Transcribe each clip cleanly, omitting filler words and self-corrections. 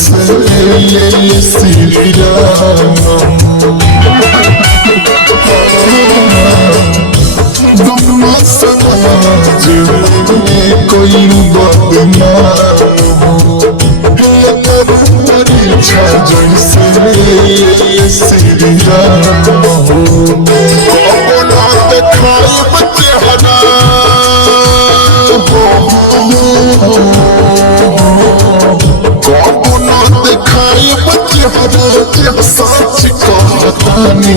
जैसे श्री राम। दोनों समाज में कोई बदनाम हो, परीक्षा जैसे श्री राम हो। अपना दिखाई चेहरा अपना दिखाई चेहरा सच कहतानी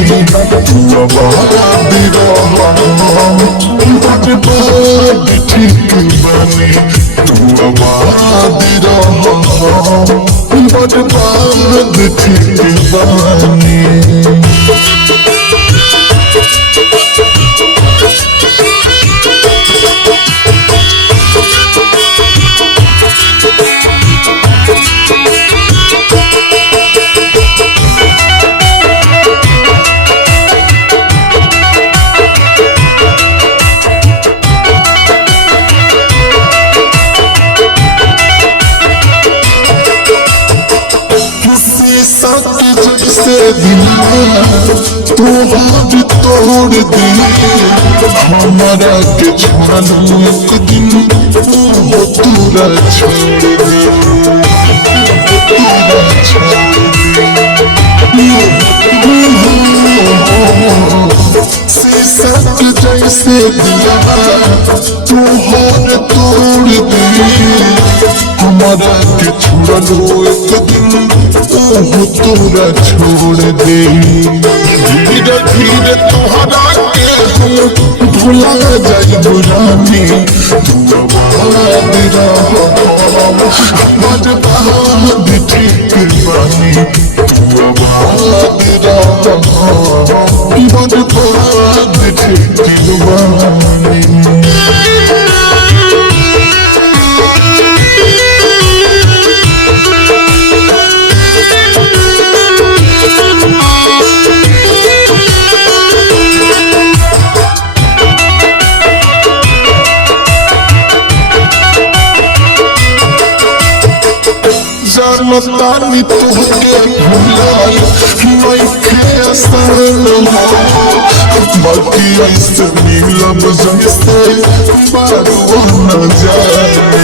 बर्बाद ठीक बने तू आबाद बर्बाद ठीक बने। से तू हाथ तोड़ दी हमारा के छानू एक दिन वो तूरा छोड़ दे शीशा जैसे दिया तू हाथ तोड़ दी हमारा के छोड़ लो एक दिन वो तोरा छोड़ दे। धीरे धीरे तुहरा के भुला जाए बुरानी तू आबाद बर्बाद ठीक बनी तू आबाद बर्बाद ठीक बनी। जानतानी तुहके भुलाए नइखे आसान हो, बाकी ऐसे मिलब जैसे बारो न जाने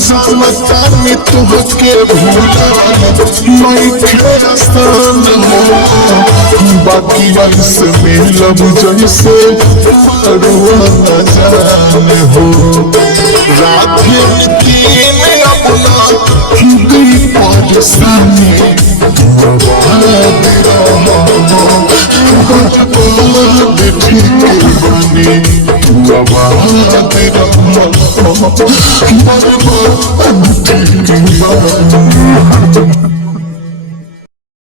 जानतानी तुहके भुलाए नइखे आसान हो, बाकी ऐसे मिलब जैसे न जाने हो। राधे तीन अपना गई परेशानी बर्बाद ठीक बनी बर्बाद ठीक बनी।